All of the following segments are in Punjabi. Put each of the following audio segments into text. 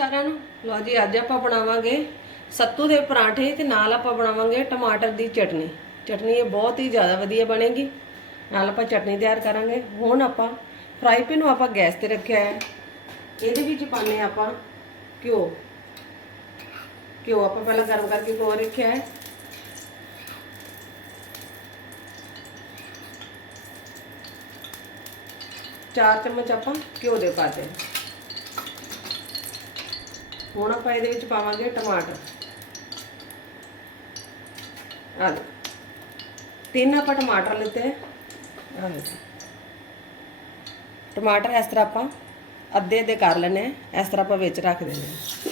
ਸਾਰਿਆਂ ਨੂੰ। ਲਓ ਜੀ, ਅੱਜ ਆਪਾਂ ਬਣਾਵਾਂਗੇ ਸੱਤੂ ਦੇ ਪਰਾਂਠੇ ਤੇ ਨਾਲ ਆਪਾਂ ਬਣਾਵਾਂਗੇ ਟਮਾਟਰ ਦੀ ਚਟਨੀ। ਚਟਨੀ ਇਹ ਬਹੁਤ ਹੀ ਜ਼ਿਆਦਾ ਵਧੀਆ ਬਣੇਗੀ। ਨਾਲ ਆਪਾਂ ਚਟਨੀ ਤਿਆਰ ਕਰਾਂਗੇ। ਹੁਣ ਆਪਾਂ ਫਰਾਈ ਪੈਨ ਨੂੰ ਆਪਾਂ ਗੈਸ ਤੇ ਰੱਖਿਆ ਹੈ। ਇਹਦੇ ਵਿੱਚ ਪਾਣੇ ਆਪਾਂ ਘਿਓ। ਘਿਓ ਆਪਾਂ ਪਹਿਲਾਂ ਗਰਮ ਕਰਕੇ ਘਿਓ ਰੱਖਿਆ ਹੈ। ਚਾਰ ਚਮਚ ਆਪਾਂ ਘਿਓ ਦੇ ਪਾਤੇ ਹੁਣ ਆਪਾਂ ਇਹਦੇ ਵਿੱਚ ਪਾਵਾਂਗੇ ਟਮਾਟਰ। ਆ ਲਓ। ਤਿੰਨ ਆਪਾਂ ਟਮਾਟਰ ਲਿੱਤੇ ਆ। ਲਓ ਟਮਾਟਰ ਇਸ ਤਰ੍ਹਾਂ ਆਪਾਂ ਅੱਧੇ ਅੱਧੇ ਕਰ ਲੈਣੇ ਆ। ਇਸ ਤਰ੍ਹਾਂ ਆਪਾਂ ਵਿੱਚ ਰੱਖ ਦੇਣੇ ਆ।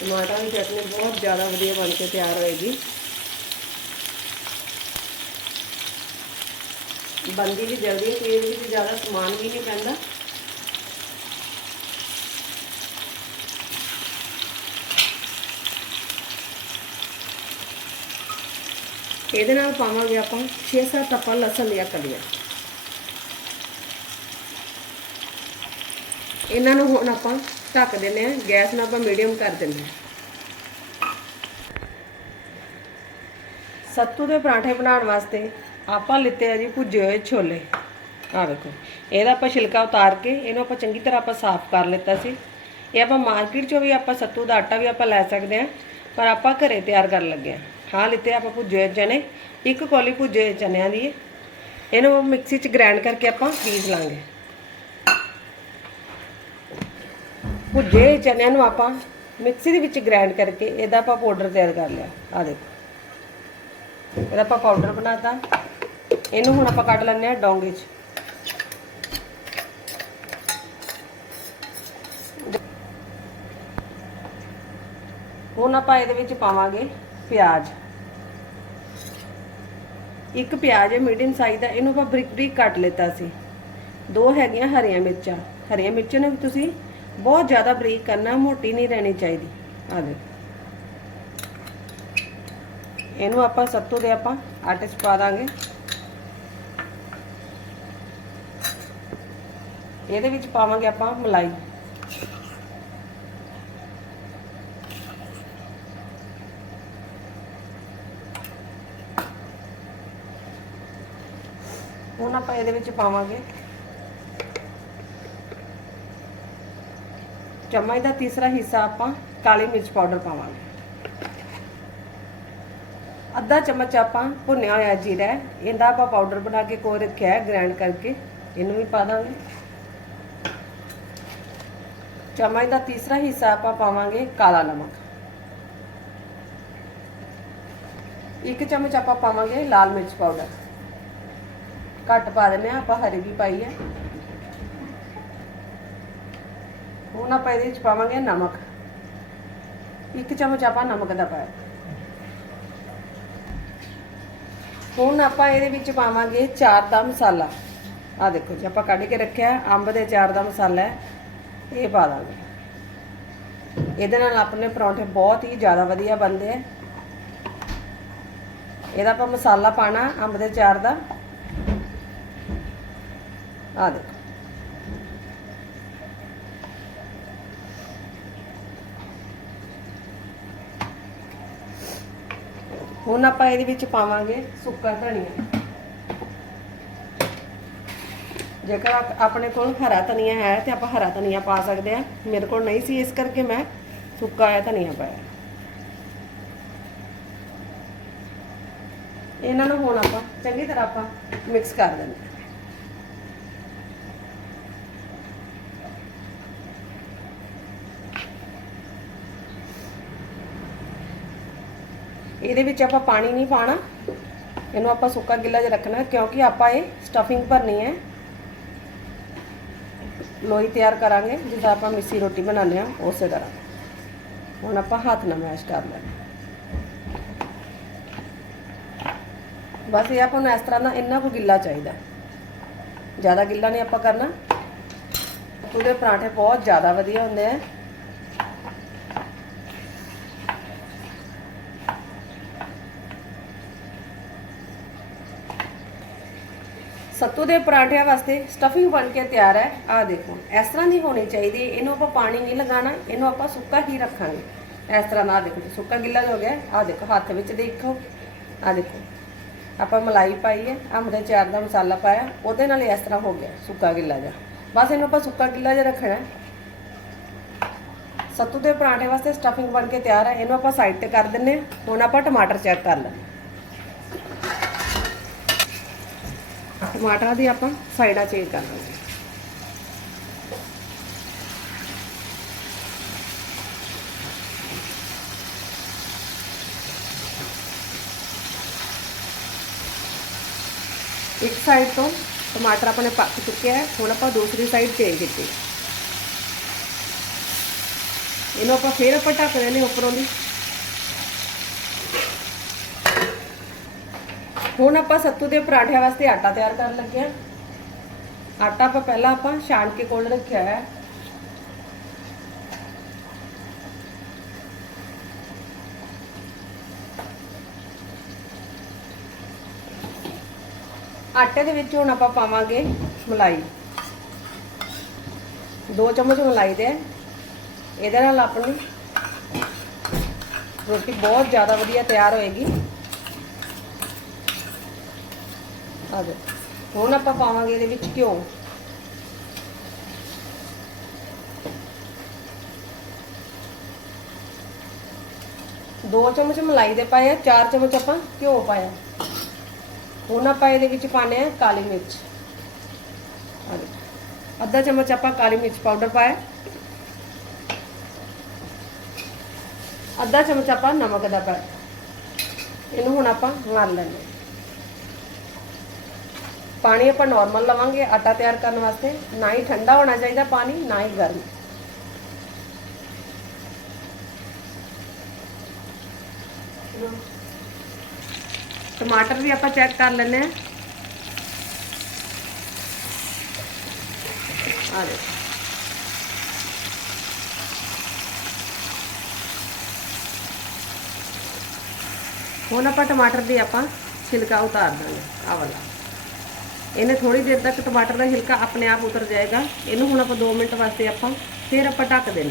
ਟਮਾਟਰ ਦੀ ਚਟਨੀ ਬਹੁਤ ਜ਼ਿਆਦਾ ਵਧੀਆ ਬਣ ਕੇ ਤਿਆਰ ਹੋਏਗੀ। ਬੰਦੀ ਵੀ ਜਲਦੀ ਹੈ, ਤੇਲ ਵਿੱਚ ਜ਼ਿਆਦਾ ਸਮਾਨ ਵੀ ਨਹੀਂ ਪੈਂਦਾ। ਇਹਦੇ ਨਾਲ ਪਾਵਾਂਗੇ ਆਪਾਂ 6-7 ਆਪਾਂ ਲਸਣ ਦੀਆਂ ਕਲੀਆਂ ਇਹਨਾਂ ਨੂੰ ਹੁਣ ਆਪਾਂ ਢੱਕ ਦਿੰਦੇ ਆ ਗੈਸ ਨੂੰ ਆਪਾਂ ਮੀਡੀਅਮ ਕਰ ਦਿੰਦੇ ਆ ਸੱਤੂ ਦੇ ਪਰਾਂਠੇ ਬਣਾਉਣ ਵਾਸਤੇ ਆਪਾਂ ਲਿੱਤੇ ਆ ਜੀ ਭੁੱਜੇ ਹੋਏ ਛੋਲੇ। ਆ ਦੇਖੋ ਇਹਦਾ ਆਪਾਂ ਛਿਲਕਾ ਉਤਾਰ ਕੇ ਇਹਨੂੰ ਆਪਾਂ ਚੰਗੀ ਤਰ੍ਹਾਂ ਆਪਾਂ ਸਾਫ਼ ਕਰ ਲਿੱਤਾ ਸੀ। ਇਹ ਆਪਾਂ ਮਾਰਕੀਟ ਚੋਂ ਵੀ ਆਪਾਂ ਸੱਤੂ ਦਾ ਆਟਾ ਵੀ ਆਪਾਂ ਲੈ ਸਕਦੇ ਆ ਪਰ ਆਪਾਂ ਘਰੇ ਤਿਆਰ ਕਰਨ ਲੱਗੇ ਆ ਹਾਂ, ਲਿੱਤੇ ਆਪਾਂ ਭੁੱਜੇ ਹੋਏ ਚਨੇ, ਇੱਕ ਕੋਲੀ ਭੁੱਜੇ ਹੋਏ ਚਨਿਆਂ ਦੀ ਇਹਨੂੰ ਮਿਕਸੀ 'ਚ ਗ੍ਰਾਈਂਡ ਕਰਕੇ ਆਪਾਂ ਪੀਸ ਲਾਂਗੇ। ਭੁੱਜੇ ਹੋਏ ਚਨਿਆਂ ਨੂੰ ਆਪਾਂ ਮਿਕਸੀ ਦੇ ਵਿੱਚ ਗ੍ਰਾਈਂਡ ਕਰਕੇ ਇਹਦਾ ਆਪਾਂ ਪਾਊਡਰ ਤਿਆਰ ਕਰ ਲਿਆ। ਆ ਦੇਖੋ। ਇਹਦਾ ਆਪਾਂ ਪਾਊਡਰ ਬਣਾਤਾ। ਇਹਨੂੰ ਹੁਣ ਆਪਾਂ ਕੱਢ ਲੈਂਦੇ ਆ ਡੋਂਗੇ 'ਚ। ਹੁਣ ਆਪਾਂ ਇਹਦੇ ਵਿੱਚ ਪਾਵਾਂਗੇ ਪਿਆਜ਼। ਇੱਕ ਪਿਆਜ਼ ਹੈ ਮੀਡੀਅਮ ਸਾਈਜ਼ ਦਾ, ਇਹਨੂੰ ਆਪਾਂ ਬਰੀਕ ਬਰੀਕ ਕੱਟ ਲਿੱਤਾ ਸੀ। ਦੋ ਹੈਗੀਆਂ ਹਰੀਆਂ ਮਿਰਚਾਂ। ਹਰੀਆਂ ਮਿਰਚਾਂ ਨੂੰ ਵੀ ਤੁਸੀਂ ਬਹੁਤ ਜ਼ਿਆਦਾ ਬਰੀਕ ਕਰਨਾ, ਮੋਟੀ ਨਹੀਂ ਰਹਿਣੀ ਚਾਹੀਦੀ। ਆ ਦੇਖੋ। ਇਹਨੂੰ ਆਪਾਂ ਸੱਤੂ ਦੇ ਆਪਾਂ ਆਟੇ 'ਚ ਪਾ ਦਾਂਗੇ। ਇਹਦੇ ਵਿੱਚ ਪਾਵਾਂਗੇ ਆਪਾਂ ਮਲਾਈ। ਹੁਣ ਆਪਾਂ ਇਹਦੇ ਵਿੱਚ ਪਾਵਾਂਗੇ ਚਮਚ ਦਾ ਤੀਸਰਾ ਹਿੱਸਾ ਆਪਾਂ ਕਾਲੀ ਮਿਰਚ ਪਾਊਡਰ ਪਾਵਾਂਗੇ। ਅੱਧਾ ਚਮਚ ਆਪਾਂ ਭੁੰਨਿਆ ਹੋਇਆ ਜੀਰਾ ਇਹਦਾ ਆਪਾਂ ਪਾਊਡਰ ਬਣਾ ਕੇ ਕੋਲ ਰੱਖਿਆ ਹੈ ਗ੍ਰਾਈਂਡ ਕਰਕੇ। ਇਹਨੂੰ ਵੀ ਪਾ ਦਾਂਗੇ। ਚਮਚ ਦਾ ਤੀਸਰਾ ਹਿੱਸਾ ਆਪਾਂ ਪਾਵਾਂਗੇ ਕਾਲਾ ਨਮਕ। ਇੱਕ ਚਮਚ ਆਪਾਂ ਪਾਵਾਂਗੇ ਲਾਲ ਮਿਰਚ ਪਾਊਡਰ ਘੱਟ ਪਾ ਦਿੰਦੇ ਆ ਆਪਾਂ ਹਰੀ ਵੀ ਪਾਈ ਹੈ। ਹੁਣ ਆਪਾਂ ਇਹਦੇ ਵਿੱਚ ਪਾਵਾਂਗੇ ਨਮਕ। ਇੱਕ ਚਮਚ ਆਪਾਂ ਨਮਕ ਦਾ ਪਾਇਆ। ਹੁਣ ਆਪਾਂ ਇਹਦੇ ਵਿੱਚ ਪਾਵਾਂਗੇ ਚਾਰ ਦਾ ਮਸਾਲਾ। ਆ ਦੇਖੋ ਜੀ, ਆਪਾਂ ਕੱਢ ਕੇ ਰੱਖਿਆ, ਅੰਬ ਦੇ ਚਾਰ ਦਾ ਮਸਾਲਾ ਹੈ, ਇਹ ਪਾ ਦਾਂਗੇ। ਇਹਦੇ ਨਾਲ ਆਪਣੇ ਪਰੌਂਠੇ ਬਹੁਤ ਹੀ ਜ਼ਿਆਦਾ ਵਧੀਆ ਬਣਦੇ ਆ। ਇਹਦਾ ਆਪਾਂ ਮਸਾਲਾ ਪਾਣਾ, ਅੰਬ ਦੇ ਚਾਰ ਦਾ। ਆ ਦੇਖੋ। ਹੁਣ ਆਪਾਂ ਇਹਦੇ ਵਿੱਚ ਪਾਵਾਂਗੇ ਸੁੱਕਾ ਧਨੀਆ। ਜੇਕਰ ਆਪਣੇ ਕੋਲ ਹਰਾ ਧਨੀਆ ਹੈ ਤੇ ਆਪਾਂ ਹਰਾ ਧਨੀਆ ਪਾ ਸਕਦੇ ਆ ਮੇਰੇ ਕੋਲ ਨਹੀਂ ਸੀ, ਇਸ ਕਰਕੇ ਮੈਂ ਸੁੱਕਾ ਹੋਇਆ ਧਨੀਆ ਪਾਇਆ। ਇਹਨਾਂ ਨੂੰ ਹੁਣ ਆਪਾਂ ਚੰਗੀ ਤਰ੍ਹਾਂ ਆਪਾਂ ਮਿਕਸ ਕਰ ਦਿੰਦੇ ਇਹਦੇ ਵਿੱਚ ਆਪਾਂ ਪਾਣੀ ਨਹੀਂ ਪਾਣਾ ਇਹਨੂੰ ਆਪਾਂ ਸੁੱਕਾ ਗਿੱਲਾ ਜਿਹਾ ਰੱਖਣਾ, ਕਿਉਂਕਿ ਆਪਾਂ ਇਹ ਸਟਫਿੰਗ ਭਰਨੀ ਹੈ। ਲੋਈ ਤਿਆਰ ਕਰਾਂਗੇ, ਜਿੱਦਾਂ ਆਪਾਂ ਮਿੱਸੀ ਰੋਟੀ ਬਣਾਉਂਦੇ ਆ ਉਸੇ ਤਰ੍ਹਾਂ। ਹੁਣ ਆਪਾਂ ਹੱਥ ਨਾਲ ਮੈਸ਼ ਕਰ ਲੈਣਾ। ਬਸ ਇਹ ਆਪਾਂ ਨੂੰ ਇਸ ਤਰ੍ਹਾਂ ਦਾ ਇੰਨਾ ਕੁ ਗਿੱਲਾ ਚਾਹੀਦਾ। ਜ਼ਿਆਦਾ ਗਿੱਲਾ ਨਹੀਂ ਆਪਾਂ ਕਰਨਾ। ਉਹਦੇ ਪਰਾਂਠੇ ਬਹੁਤ ਜ਼ਿਆਦਾ ਵਧੀਆ ਹੁੰਦੇ ਆ। ਸੱਤੂ ਦੇ ਪਰਾਂਠਿਆਂ ਵਾਸਤੇ ਸਟਫਿੰਗ ਬਣ ਕੇ ਤਿਆਰ ਹੈ। ਆਹ ਦੇਖੋ, ਇਸ ਤਰ੍ਹਾਂ ਦੀ ਹੋਣੀ ਚਾਹੀਦੀ ਇਹਨੂੰ ਆਪਾਂ ਪਾਣੀ ਨਹੀਂ ਲਗਾਉਣਾ, ਇਹਨੂੰ ਆਪਾਂ ਸੁੱਕਾ ਹੀ ਰੱਖਾਂਗੇ। ਇਸ ਤਰ੍ਹਾਂ ਨਾ ਦੇਖੋ, ਸੁੱਕਾ ਗਿੱਲਾ ਹੋ ਗਿਆ। ਆਹ ਦੇਖੋ, ਹੱਥ ਵਿੱਚ ਦੇਖੋ। ਆਹ ਦੇਖੋ, ਆਪਾਂ ਮਲਾਈ ਪਾਈ ਹੈ ਅੰਬ ਦੇ ਚਾਰ ਦਾ ਮਸਾਲਾ ਪਾਇਆ। ਉਹਦੇ ਨਾਲ ਇਸ ਤਰ੍ਹਾਂ ਹੋ ਗਿਆ, ਸੁੱਕਾ ਗਿੱਲਾ ਜਿਹਾ। ਬਸ ਇਹਨੂੰ ਆਪਾਂ ਸੁੱਕਾ ਗਿੱਲਾ ਜਿਹਾ ਰੱਖਣਾ ਸੱਤੂ ਦੇ ਪਰਾਂਠੇ ਵਾਸਤੇ ਸਟਫਿੰਗ ਬਣ ਕੇ ਤਿਆਰ ਹੈ। ਇਹਨੂੰ ਆਪਾਂ ਸਾਈਡ ਤੇ ਕਰ ਦਿੰਨੇ ਹਾਂ। ਹੁਣ ਆਪਾਂ ਟਮਾਟਰ ਚੈੱਕ ਕਰ ਲੈਂਦੇ ਟਮਾਟਰਾਂ ਦੀ ਆਪਾਂ ਸਾਈਡਾਂ ਚੇਂਜ ਕਰ ਲਾਂਗੇ ਇੱਕ ਸਾਈਡ ਤੋਂ ਟਮਾਟਰ ਆਪਣੇ ਪੱਕ ਚੁੱਕਿਆ ਹੈ, ਹੁਣ ਆਪਾਂ ਦੂਸਰੀ ਸਾਈਡ ਚੇਂਜ ਕੀਤੀ ਇਹਨੂੰ ਆਪਾਂ ਫੇਰ ਆਪਾਂ ਢੱਕ ਦੇਣੇ ਉੱਪਰੋਂ ਦੀ। ਹੁਣ ਆਪਾਂ ਸੱਤੂ ਦੇ ਪਰਾਠਿਆਂ ਵਾਸਤੇ ਆਟਾ ਤਿਆਰ ਕਰਨ ਲੱਗੇ ਹਾਂ। ਆਟਾ ਆਪਾਂ ਪਹਿਲਾਂ ਆਪਾਂ ਛਾਣ ਕੇ ਕੋਲ ਰੱਖਿਆ ਹੈ। ਆਟੇ ਦੇ ਵਿੱਚ ਹੁਣ ਆਪਾਂ ਪਾਵਾਂਗੇ ਮਲਾਈ। 2 ਚਮਚ ਮਲਾਈ ਦੇ। ਇਹਦੇ ਨਾਲ ਆਪਣੀ ਰੋਟੀ ਬਹੁਤ ਜ਼ਿਆਦਾ ਵਧੀਆ ਤਿਆਰ ਹੋਏਗੀ। ਆ ਦੇ ਹੁਣ ਆਪਾਂ ਪਾਵਾਂਗੇ ਇਹਦੇ ਵਿੱਚ ਘਿਓ। ਦੋ ਚਮਚ ਮਲਾਈ ਦੇ ਪਾਏ ਆ, ਚਾਰ ਚਮਚ ਆਪਾਂ ਘਿਓ ਪਾਇਆ। ਹੁਣ ਆਪਾਂ ਇਹਦੇ ਵਿੱਚ ਪਾਣੇ ਆ ਕਾਲੀ ਮਿਰਚ। ਆ ਦੇਖੋ ਅੱਧਾ ਚਮਚ ਆਪਾਂ ਕਾਲੀ ਮਿਰਚ ਪਾਊਡਰ ਪਾਇਆ। ਅੱਧਾ ਚਮਚ ਆਪਾਂ ਨਮਕ ਦਾ ਪਾਇਆ। ਇਹਨੂੰ ਹੁਣ ਆਪਾਂ ਮਲ ਲੈਂਦੇ ਹਾਂ। ਪਾਣੀ ਆਪਾਂ ਨਾਰਮਲ ਲਵਾਂਗੇ ਆਟਾ ਤਿਆਰ ਕਰਨ ਵਾਸਤੇ ਨਾ ਹੀ ਠੰਡਾ ਹੋਣਾ ਚਾਹੀਦਾ ਪਾਣੀ ਨਾ ਹੀ ਗਰਮ ਟਮਾਟਰ ਵੀ ਆਪਾਂ ਚੈੱਕ ਕਰ ਲੈਂਦੇ ਆ ਆ ਦੇਖੋ ਹੁਣ ਆਪਾਂ ਟਮਾਟਰ ਦੀ ਆਪਾਂ ਛਿਲਕਾ ਉਤਾਰ ਦਾਂਗੇ ਆ ਵਾਲਾ ਇਹਨੇ ਥੋੜੀ ਦੇਰ ਤੱਕ ਟਮਾਟਰ ਦਾ ਹਿਲਕਾ ਆਪਣੇ ਆਪ ਉਤਰ ਜਾਏਗਾ। ਇਹਨੂੰ ਹੁਣ ਆਪਾਂ 2 ਮਿੰਟ ਵਾਸਤੇ ਆਪਾਂ ਫਿਰ ਆਪਾਂ ਢੱਕ ਦੇਣਾ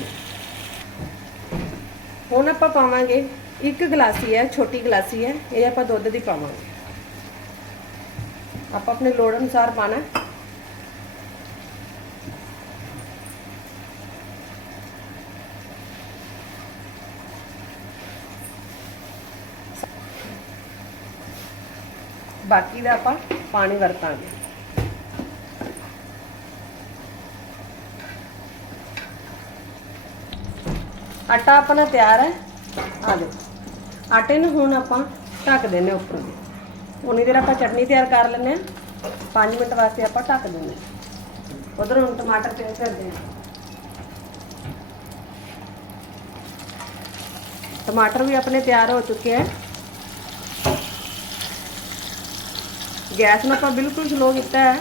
ਹੁਣ ਆਪਾਂ ਪਾਵਾਂਗੇ ਇੱਕ ਗਲਾਸੀ ਹੈ, ਛੋਟੀ ਗਲਾਸੀ ਹੈ, ਇਹ ਆਪਾਂ ਦੁੱਧ ਦੀ ਪਾਵਾਂਗੇ। ਆਪਾਂ ਆਪਣੇ ਲੋੜ ਅਨੁਸਾਰ ਪਾਣਾ ਬਾਕੀ ਦਾ ਆਪਾਂ ਪਾਣੀ ਵਰਤਾਂਗੇ। ਆਟਾ ਆਪਣਾ ਤਿਆਰ ਹੈ। ਆ ਦੇਖੋ ਆਟੇ ਨੂੰ ਹੁਣ ਆਪਾਂ ਢੱਕ ਦਿੰਨੇ ਉੱਪਰੋਂ। ਦੀ ਉਨੀ ਦੇਰ ਆਪਾਂ ਚਟਨੀ ਤਿਆਰ ਕਰ ਲੈਂਦੇ ਆ 5 ਮਿੰਟ ਵਾਸਤੇ ਆਪਾਂ ਢੱਕ ਦਿੰਨੇ ਉਧਰ ਹੁਣ ਟਮਾਟਰ ਤਿਆਰ ਕਰਦੇ ਆ ਟਮਾਟਰ ਵੀ ਆਪਣੇ ਤਿਆਰ ਹੋ ਚੁੱਕੇ ਹੈ। ਗੈਸ ਨੂੰ ਆਪਾਂ ਬਿਲਕੁਲ ਸਲੋ ਕੀਤਾ ਹੈ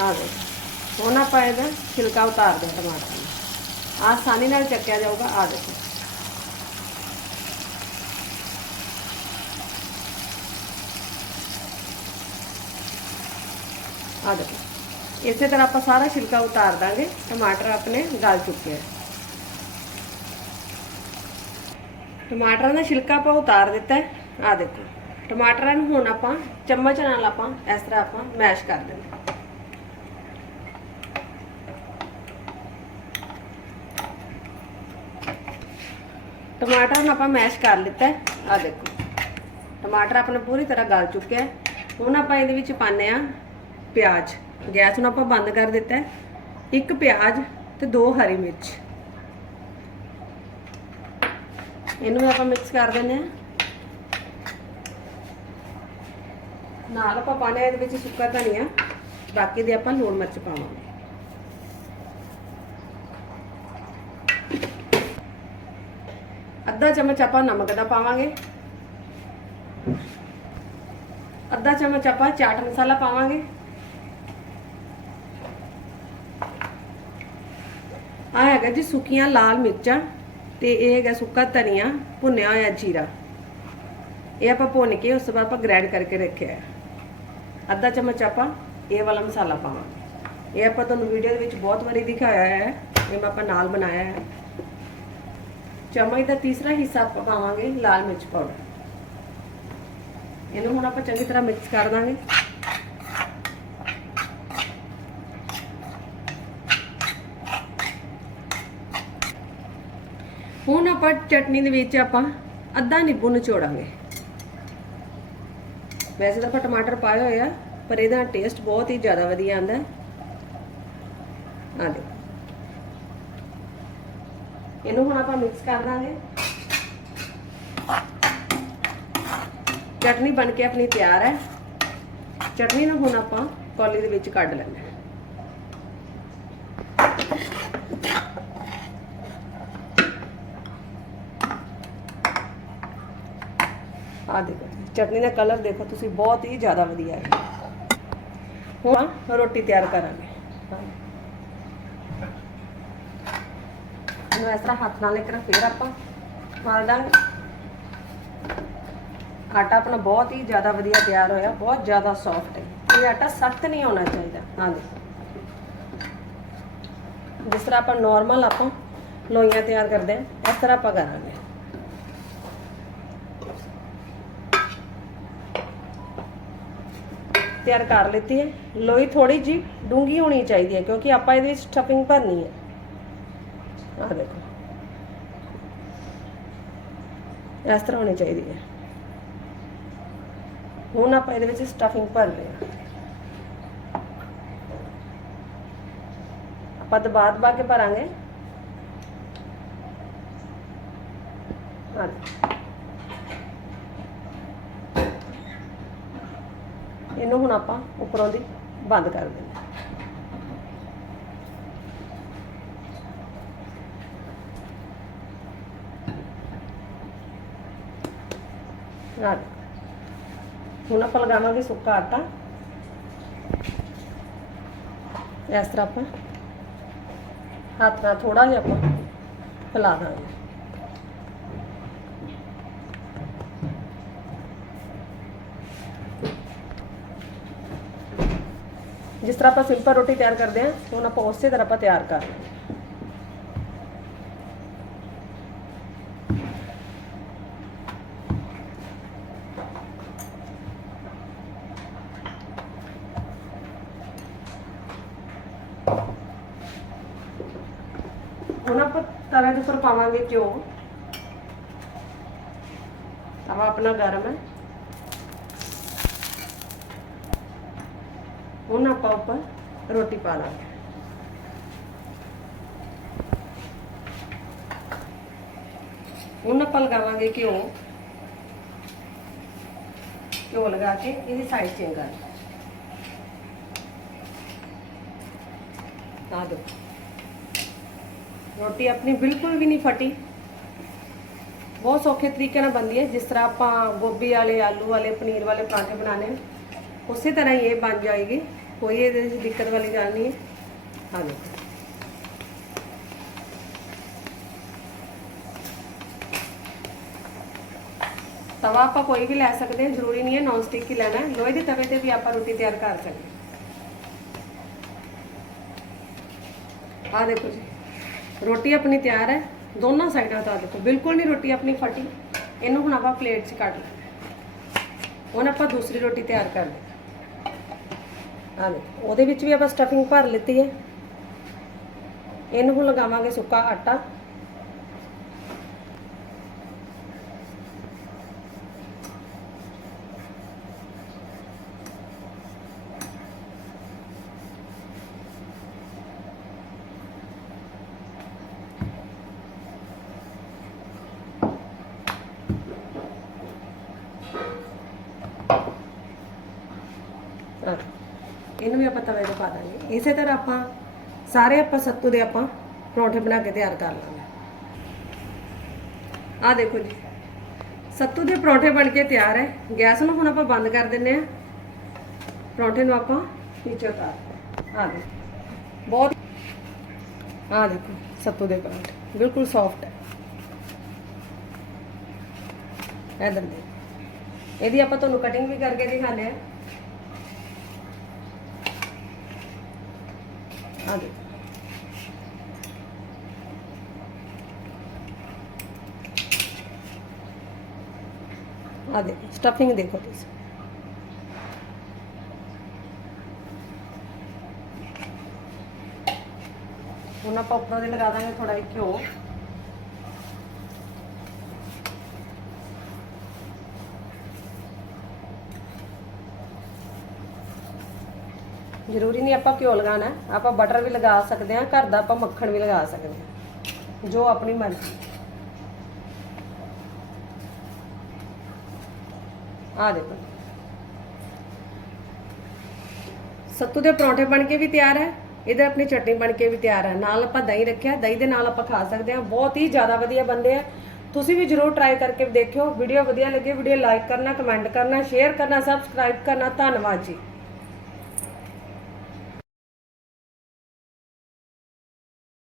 ਆ ਦੇ ਹੁਣ ਆਪਾਂ ਇਹਦਾ ਛਿਲਕਾ ਉਤਾਰ ਦੇ ਟਮਾਟਰ ਦਾ ਆ ਆਸਾਨੀ ਨਾਲ ਚੱਕਿਆ ਜਾਊਗਾ ਆ ਦੇਖੋ ਆ ਦੇਖੋ ਇਸੇ ਤਰ੍ਹਾਂ ਆਪਾਂ ਸਾਰਾ ਛਿਲਕਾ ਉਤਾਰ ਦਾਂਗੇ ਟਮਾਟਰ ਆਪਣੇ ਗਲ ਚੁੱਕੇ ਆ ਟਮਾਟਰਾਂ ਦਾ ਛਿਲਕਾ ਆਪਾਂ ਉਤਾਰ ਦਿੱਤਾ ਹੈ ਆ ਦੇਖੋ ਟਮਾਟਰਾਂ ਨੂੰ ਹੁਣ ਆਪਾਂ ਚਮਚ ਨਾਲ ਆਪਾਂ ਇਸ ਤਰ੍ਹਾਂ ਆਪਾਂ ਮੈਸ਼ ਕਰ ਦੇਣਾ ਟਮਾਟਰ ਨੂੰ ਆਪਾਂ ਮੈਸ਼ ਕਰ ਲਿੱਤਾ ਹੈ। ਆ ਦੇਖੋ। ਟਮਾਟਰ ਆਪਣਾ ਪੂਰੀ ਤਰ੍ਹਾਂ ਗਲ ਚੁੱਕਿਆ ਹੁਣ ਆਪਾਂ ਇਹਦੇ ਵਿੱਚ ਪਾਣੇ ਆ ਪਿਆਜ਼। ਗੈਸ ਨੂੰ ਆਪਾਂ ਬੰਦ ਕਰ ਦਿੱਤਾ ਇੱਕ ਪਿਆਜ਼ ਤੇ ਦੋ ਹਰੀ ਮਿਰਚ। ਇਹਨੂੰ ਆਪਾਂ ਮਿਕਸ ਕਰ ਦਿੰਦੇ ਆ ਨਾਲ ਆਪਾਂ ਪਾਣੇ ਇਹਦੇ ਵਿੱਚ ਸੁੱਕਾ ਧਨੀਆ, ਬਾਕੀ ਦੇ ਆਪਾਂ ਲੂਣ ਮਿਰਚ ਪਾਵਾਂਗੇ। ਅੱਧਾ ਚਮਚ ਆਪਾਂ ਨਮਕ ਦਾ ਪਾਵਾਂਗੇ। ਅੱਧਾ ਚਮਚ ਆਪਾਂ ਚਾਟ ਮਸਾਲਾ ਪਾਵਾਂਗੇ। ਆ ਹੈਗਾ ਜੀ ਸੁੱਕੀਆਂ ਲਾਲ ਮਿਰਚਾਂ ਤੇ ਇਹ ਹੈਗਾ ਸੁੱਕਾ ਧਨੀਆ ਭੁੰਨਿਆ ਹੋਇਆ ਜੀਰਾ। ਇਹ ਆਪਾਂ ਭੁੰਨ ਕੇ ਉਸ ਤੋਂ ਬਾਅਦ ਆਪਾਂ ਗ੍ਰਾਈਂਡ ਕਰਕੇ ਰੱਖਿਆ ਹੈ। ਅੱਧਾ ਚਮਚ ਆਪਾਂ ਇਹ ਵਾਲਾ ਮਸਾਲਾ ਪਾਵਾਂਗੇ। ਇਹ ਆਪਾਂ ਤੁਹਾਨੂੰ ਵੀਡੀਓ ਦੇ ਵਿੱਚ ਬਹੁਤ ਵਾਰੀ ਦਿਖਾਇਆ ਹੈ। ਇਹ ਮੈਂ ਆਪਾਂ ਨਾਲ ਬਣਾਇਆ ਹੈ। ਚਮਚ ਦਾ ਤੀਸਰਾ ਹਿੱਸਾ ਆਪਾਂ ਪਾਵਾਂਗੇ ਲਾਲ ਮਿਰਚ ਪਾਊਡਰ। ਇਹਨੂੰ ਹੁਣ ਆਪਾਂ ਚੰਗੀ ਤਰ੍ਹਾਂ ਮਿਕਸ ਕਰ ਦਾਂਗੇ। ਹੁਣ ਆਪਾਂ ਚਟਨੀ ਦੇ ਵਿੱਚ ਆਪਾਂ ਅੱਧਾ ਨਿੰਬੂ ਨਿਚੋੜਾਂਗੇ। ਵੈਸੇ ਤਾਂ ਆਪਾਂ ਟਮਾਟਰ ਪਾਏ ਹੋਏ ਆ, ਪਰ ਇਹਦਾ ਟੇਸਟ ਬਹੁਤ ਹੀ ਜ਼ਿਆਦਾ ਵਧੀਆ ਆਂਦਾ ਹੈ। ਆ ਦੇਖੋ। ਇਹਨੂੰ ਹੁਣ ਆਪਾਂ ਮਿਕਸ ਕਰ ਦਾਂਗੇ। ਚਟਨੀ ਬਣ ਕੇ ਆਪਣੀ ਤਿਆਰ ਹੈ। ਚਟਨੀ ਨੂੰ ਹੁਣ ਆਪਾਂ ਕੌਲੀ ਦੇ ਵਿੱਚ ਕੱਢ ਲੈਣਾ ਹੈ ਆ ਦੇਖੋ ਜੀ, ਚਟਨੀ ਦਾ ਕਲਰ ਦੇਖੋ, ਤੁਸੀਂ ਬਹੁਤ ਹੀ ਜ਼ਿਆਦਾ ਵਧੀਆ ਹੈ। ਹੁਣ ਰੋਟੀ ਤਿਆਰ ਕਰਾਂਗੇ। ਹਾਂ। ਇਸ ਤਰ੍ਹਾਂ ਹੱਥ ਨਾਲ ਇੱਕ ਫੇਰ ਆਪਾਂ ਮਾਰ ਦਾਂਗੇ। ਆਟਾ ਆਪਣਾ ਬਹੁਤ ਹੀ ਜ਼ਿਆਦਾ ਵਧੀਆ ਤਿਆਰ ਹੋਇਆ, ਬਹੁਤ ਜ਼ਿਆਦਾ ਸੌਫਟ ਹੈ। ਇਹ ਆਟਾ ਸਖਤ ਨਹੀਂ ਹੋਣਾ ਚਾਹੀਦਾ। ਹਾਂ ਜਿਸ ਤਰ੍ਹਾਂ ਆਪਾਂ ਨਾਰਮਲ ਆਪਾਂ ਲੋਈਆਂ ਤਿਆਰ ਕਰਦੇ ਹਾਂ, ਇਸ ਤਰ੍ਹਾਂ ਆਪਾਂ ਕਰਾਂਗੇ। ਤਿਆਰ ਕਰ ਲਿੱਤੀ ਹੈ। ਲੋਈ ਥੋੜੀ ਜੀ ਡੂੰਗੀ ਹੋਣੀ ਚਾਹੀਦੀ ਹੈ ਕਿਉਂਕਿ ਆਪਾਂ ਇਹਦੇ ਵਿੱਚ ਸਟਫਿੰਗ ਭਰਨੀ ਹੈ। ਆ ਦੇਖੋ। ਇਸ ਤਰ੍ਹਾਂ ਹੋਣੀ ਚਾਹੀਦੀ ਹੈ। ਹੁਣ ਆਪਾਂ ਇਹਦੇ ਵਿੱਚ ਸਟਫਿੰਗ ਭਰ ਲਿਆ ਆਪਾਂ ਦਬਾ ਦਬਾ ਕੇ ਭਰਾਂਗੇ। ਆ ਦੇਖੋ। ਇਹਨੂੰ ਹੁਣ ਆਪਾਂ ਉੱਪਰੋਂ ਦੀ ਬੰਦ ਕਰ ਦਿੰਦੇ ਹਾਂ। ਹੁਣ ਆਪਾਂ ਲਗਾਵਾਂਗੇ ਸੁੱਕਾ ਆਟਾ। ਇਸ ਤਰ੍ਹਾਂ ਆਪਾਂ ਹੱਥ ਨਾਲ ਥੋੜਾ ਜਿਹਾ ਆਪਾਂ ਫੈਲਾ ਦਾਂਗੇ। ਜਿਸ ਤਰ੍ਹਾਂ ਆਪਾਂ ਸਿੰਪਲ ਰੋਟੀ ਤਿਆਰ ਕਰਦੇ ਹਾਂ ਹੁਣ ਆਪਾਂ ਉਸੇ ਤਰ੍ਹਾਂ ਆਪਾਂ ਤਿਆਰ ਕਰ ਲਾਂਗੇ ਹੁਣ ਆਪਾਂ ਤਵੇ ਦੇ ਉੱਪਰ ਪਾਵਾਂਗੇ ਘਿਓ ਤਵਾ ਆਪਣਾ ਗਰਮ ਹੈ ਹੁਣ ਆਪਾਂ ਉੱਪਰ ਰੋਟੀ ਪਾ ਲਾਂਗੇ ਹੁਣ ਆਪਾਂ ਲਗਾਵਾਂਗੇ ਘਿਓ ਘਿਓ ਲਗਾ ਕੇ ਇਹਦੀ ਸਾਈਡ ਚੇਂਜ ਕਰ ਆ ਦੋ ਰੋਟੀ ਆਪਣੀ ਬਿਲਕੁਲ ਵੀ ਨਹੀਂ ਫਟੀ ਬਹੁਤ ਸੌਖੇ ਤਰੀਕੇ ਨਾਲ ਬਣਦੀ ਹੈ ਜਿਸ ਤਰ੍ਹਾਂ ਆਪਾਂ ਗੋਭੀ ਵਾਲੇ ਆਲੂ ਵਾਲੇ ਪਨੀਰ ਵਾਲੇ ਪਰਾਂਠੇ ਬਣਾਣੇ ਨੇ ਉਸੇ ਤਰ੍ਹਾਂ ਹੀ ਇਹ ਬਣ ਜਾਏਗੀ ਕੋਈ ਇਹਦੇ ਵਿੱਚ ਦਿੱਕਤ ਵਾਲੀ ਗੱਲ ਨਹੀਂ ਹੈ। ਹਾਂ ਦੇਖੋ ਤਵਾ ਆਪਾਂ ਕੋਈ ਵੀ ਲੈ ਸਕਦੇ ਹਾਂ, ਜ਼ਰੂਰੀ ਨਹੀਂ ਹੈ ਨੌਨ ਸਟਿਕ ਹੀ ਲੈਣਾ। ਹੈ ਲੋਹੇ ਦੇ ਤਵੇ ਤੇ ਵੀ ਆਪਾਂ ਰੋਟੀ ਤਿਆਰ ਕਰ ਸਕਦੇ ਆ ਦੇਖੋ ਜੀ। ਰੋਟੀ ਆਪਣੀ ਤਿਆਰ ਹੈ। ਦੋਨਾਂ ਸਾਈਡਾਂ ਤੋਂ ਆਹ ਦੇਖੋ। ਬਿਲਕੁਲ ਨਹੀਂ ਰੋਟੀ ਆਪਣੀ ਫਟੀ। ਇਹਨੂੰ ਹੁਣ ਆਪਾਂ ਪਲੇਟ 'ਚ ਕੱਢ ਲਾਂਗੇ ਹੁਣ ਆਪਾਂ ਦੂਸਰੀ ਰੋਟੀ ਤਿਆਰ ਕਰ ਲਈ ਆ ਉਹਦੇ ਵਿੱਚ ਵੀ ਆਪਾਂ ਸਟਫਿੰਗ ਭਰ ਲਿੱਤੀ ਹੈ। ਇਹਨੂੰ ਹੁਣ ਲਗਾਵਾਂਗੇ ਸੁੱਕਾ ਆਟਾ ਆਹ, ਇਹਨੂੰ ਵੀ ਆਪਾਂ ਤਵੇ ਤੇ ਪਾ ਦਾਂਗੇ ਇਸੇ ਤਰ੍ਹਾਂ ਆਪਾਂ ਸਾਰੇ ਆਪਾਂ ਸੱਤੂ ਦੇ ਆਪਾਂ ਪਰੌਂਠੇ ਬਣਾ ਕੇ ਤਿਆਰ ਕਰ ਲਾਂਗੇ। ਆਹ ਦੇਖੋ ਜੀ, ਸੱਤੂ ਦੇ ਪਰੌਂਠੇ ਬਣ ਕੇ ਤਿਆਰ ਹੈ। ਗੈਸ ਨੂੰ ਹੁਣ ਆਪਾਂ ਬੰਦ ਕਰ ਦਿੰਨੇ ਆ ਪਰੌਂਠੇ ਨੂੰ ਆਪਾਂ ਨੀਚੇ ਉਤਾਰ ਆ ਦੇਖੋ, ਬਹੁਤ ਆਹ ਦੇਖੋ, ਸੱਤੂ ਦੇ ਪਰੌਂਠੇ, ਬਿਲਕੁਲ ਸੌਫਟ ਹੈ। ਇਧਰ ਦੇਖੋ, ਇਹਦੀ ਆਪਾਂ ਤੁਹਾਨੂੰ ਕਟਿੰਗ ਵੀ ਕਰਕੇ ਦਿਖਾਣੇ ਆ ਆ ਦੇਖੋ ਆ ਦੇਖੋ ਸਟਫਿੰਗ ਦੇਖੋ ਤੁਸੀਂ ਹੁਣ ਆਪਾਂ ਉੱਪਰੋਂ ਦੇ ਲਗਾ ਦਾਂਗੇ ਥੋੜਾ ਜਿਹਾ ਘਿਓ। ਜ਼ਰੂਰੀ ਨਹੀਂ ਆਪਾਂ ਘਿਓ ਲਗਾਣਾ ਆਪਾਂ ਬਟਰ ਵੀ ਲਗਾ ਸਕਦੇ ਹਾਂ, ਘਰ ਦਾ ਆਪਾਂ ਮੱਖਣ ਵੀ ਲਗਾ ਸਕਦੇ ਹਾਂ। ਜੋ ਆਪਣੀ ਮਰਜ਼ੀ। ਆ ਦੇਖੋ। ਸੱਤੂ ਦੇ ਪਰੌਂਠੇ ਬਣ ਕੇ ਵੀ ਤਿਆਰ ਹੈ ਇਧਰ ਆਪਣੀ ਚਟਨੀ ਬਣ ਕੇ ਵੀ ਤਿਆਰ ਹੈ। ਨਾਲ ਆਪਾਂ ਦਹੀਂ ਰੱਖਿਆ, ਦਹੀਂ ਦੇ ਨਾਲ ਆਪਾਂ ਖਾ ਸਕਦੇ ਹਾਂ। ਬਹੁਤ ਹੀ ਜ਼ਿਆਦਾ ਵਧੀਆ ਬਣਦੇ ਆ। ਤੁਸੀਂ ਵੀ ਜਰੂਰ ਟਰਾਈ ਕਰਕੇ ਦੇਖਿਓ। ਵੀਡੀਓ ਵਧੀਆ ਲੱਗੇ, ਵੀਡੀਓ ਲਾਈਕ ਕਰਨਾ ਕਮੈਂਟ ਕਰਨਾ ਸ਼ੇਅਰ ਕਰਨਾ ਸਬਸਕ੍ਰਾਈਬ ਕਰਨਾ। ਧੰਨਵਾਦ ਜੀ।